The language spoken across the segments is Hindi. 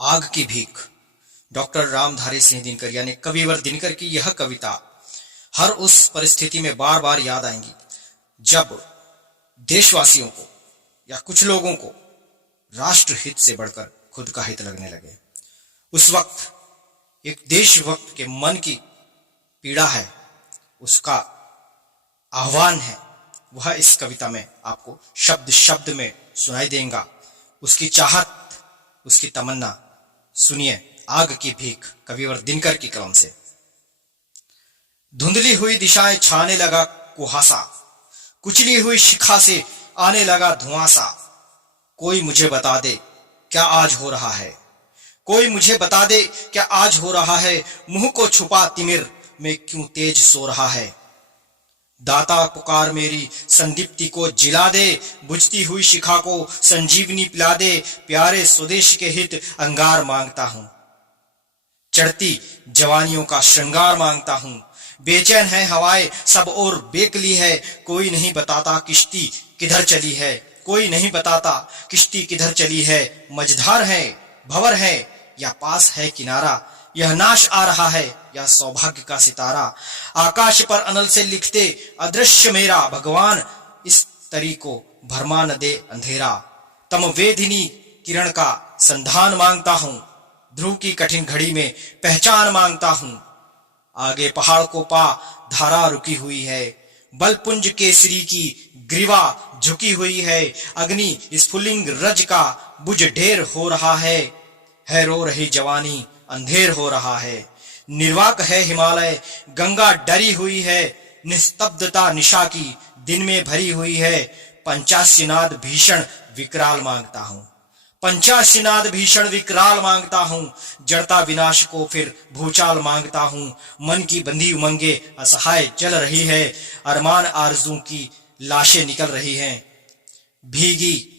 आग की भीख। डॉक्टर रामधारी सिंह दिनकर यानी कविवर दिनकर की यह कविता हर उस परिस्थिति में बार बार याद आएंगी जब देशवासियों को या कुछ लोगों को राष्ट्र हित से बढ़कर खुद का हित लगने लगे। उस वक्त एक देशभक्त के मन की पीड़ा है, उसका आह्वान है, वह इस कविता में आपको शब्द शब्द में सुनाई देगा। उसकी चाहत, उसकी तमन्ना सुनिए। आग की भीख, कविवर दिनकर की कलम से। धुंधली हुई दिशाएं छाने लगा कुहासा, कुचली हुई शिखा से आने लगा धुआंसा। कोई मुझे बता दे क्या आज हो रहा है, कोई मुझे बता दे क्या आज हो रहा है। मुंह को छुपा तिमिर में क्यों तेज सो रहा है। दाता पुकार मेरी संदीप्ति को जिला दे, बुझती हुई शिखा को संजीवनी पिला दे। प्यारे स्वदेश के हित अंगार मांगता हूं, चढ़ती जवानियों का श्रृंगार मांगता हूं। बेचैन है हवाएं सब और बेकली है, कोई नहीं बताता किश्ती किधर चली है, कोई नहीं बताता किश्ती किधर चली है। मझधार है, भंवर है या पास है किनारा, यह नाश आ रहा है या सौभाग्य का सितारा। आकाश पर अनल से लिखते अदृश्य मेरा भगवान, इस तरी को भरमा न दे अंधेरा। तम वेदिनी किरण का संधान मांगता हूं, ध्रुव की कठिन घड़ी में पहचान मांगता हूं। आगे पहाड़ को पा धारा रुकी हुई है, बलपुंज केसरी की ग्रीवा झुकी हुई है। अग्नि स्फुलिंग रज का बुझ ढेर हो रहा है रो रही जवानी अंधेर हो रहा है। निर्वाक है हिमालय, गंगा डरी हुई है, निस्तब्धता निशा की दिन में भरी हुई है। पंचाशीनाद भीषण विकराल मांगता हूं, पंचाशीनाद भीषण विकराल मांगता हूं। जड़ता विनाश को फिर भूचाल मांगता हूं। मन की बंधी उमंगे असहाय जल रही है, अरमान आरज़ू की लाशें निकल रही हैं। भीगी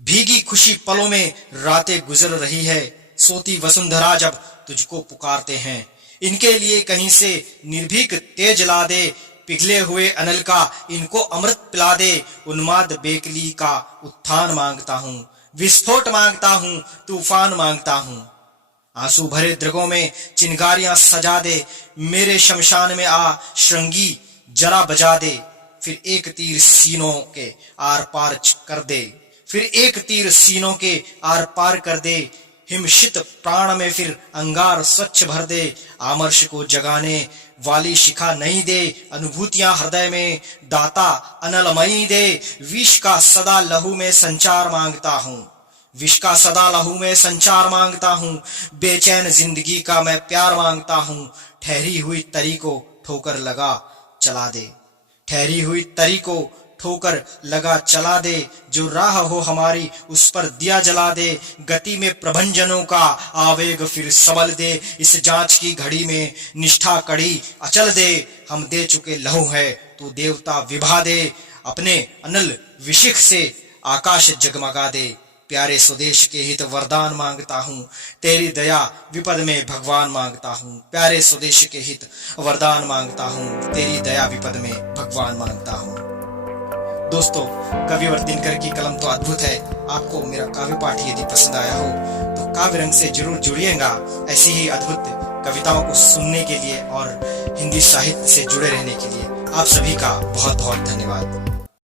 भीगी खुशी पलों में रातें गुजर रही है। सोती वसुंधरा जब तुझको पुकारते हैं, इनके लिए कहीं से निर्भीक तेज ला दे। पिघले हुए अनल का इनको अमृत पिला दे। उन्माद बेकली का उत्थान मांगता हूं, विस्फोट मांगता हूं, तूफान मांगता हूं। आंसू भरे दृगों में चिंगारियां सजा दे, मेरे शमशान में आ श्रृंगी जरा बजा दे। फिर एक तीर सीनों के आर पार कर दे, फिर एक तीर सीनों के आर पार कर दे। हिमशित प्राण में फिर अंगार स्वच्छ भर दे। आमर्ष को जगाने वाली शिखा नहीं दे, अनुभूतियां हृदय में दाता अनलमयी दे। विष का सदा लहू में संचार मांगता हूं, विष का सदा लहू में संचार मांगता हूं। बेचैन जिंदगी का मैं प्यार मांगता हूं। ठहरी हुई तरी को ठोकर लगा चला दे, ठहरी हुई तरी को ठोकर लगा चला दे। जो राह हो हमारी उस पर दिया जला दे। गति में प्रभंजनों का आवेग फिर सबल दे। इस जांच की घड़ी में निष्ठा कड़ी अचल दे। हम दे चुके लहू है तू देवता विभा दे। अपने अनल विशिख से आकाश जगमगा दे। प्यारे स्वदेश के हित वरदान मांगता हूं, तेरी दया विपद में भगवान मांगता हूं। प्यारे स्वदेश के हित वरदान मांगता हूं, तेरी दया विपद में भगवान मांगता हूं। दोस्तों, कविवर दिनकर की कलम तो अद्भुत है। आपको मेरा काव्य पाठ यदि पसंद आया हो तो काव्य रंग से जरूर जुड़िएगा। ऐसी ही अद्भुत कविताओं को सुनने के लिए और हिंदी साहित्य से जुड़े रहने के लिए आप सभी का बहुत बहुत धन्यवाद।